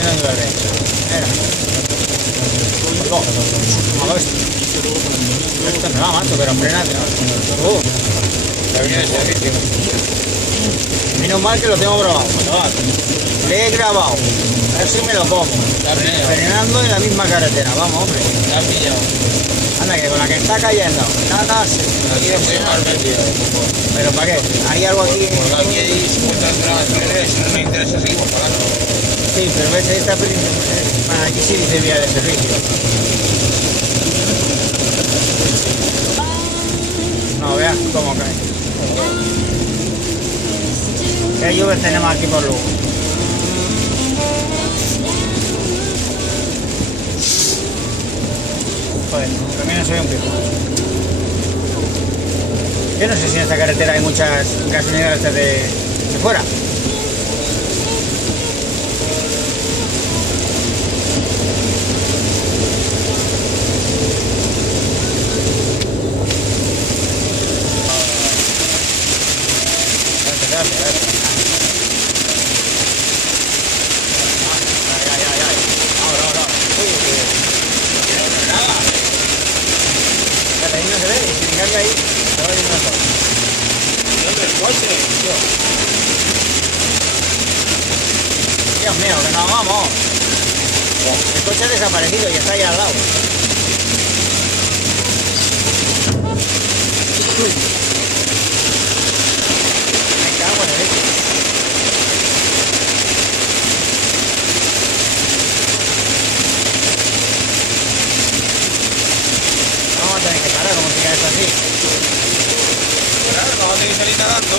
si no llueve. Mira. Malo esto. Esto me va, macho, pero frenate. La venía de servicio. Menos mal que lo tengo grabado. Le he grabado. A ver si me lo como. Frenando en la misma carretera. Vamos, hombre. Te has pillado. Anda, que con la que está cayendo. Nada, sí. Aquí es muy mal vendido. ¿Pero para qué? ¿Hay algo aquí? Porque aquí hay 50 trabajadores, si no me interesa seguimos pagando. Sí, pero ves, esta aquí sí dice vía de servicio. No, veas cómo cae. ¿Qué lluvias tenemos aquí por Lugo? Joder, también no se ve un pico. Yo no sé si en esta carretera hay muchas gasolineras de fuera. Ahí no se ve, y si carga ahí, se va a ir una cosa. ¿Dónde el coche? Dios mío, que nos vamos. El coche ha desaparecido y está ahí al lado. Me cago en la leche. Vamos a tener que parar como siga esto así. Claro, vamos a tener que salir nadando.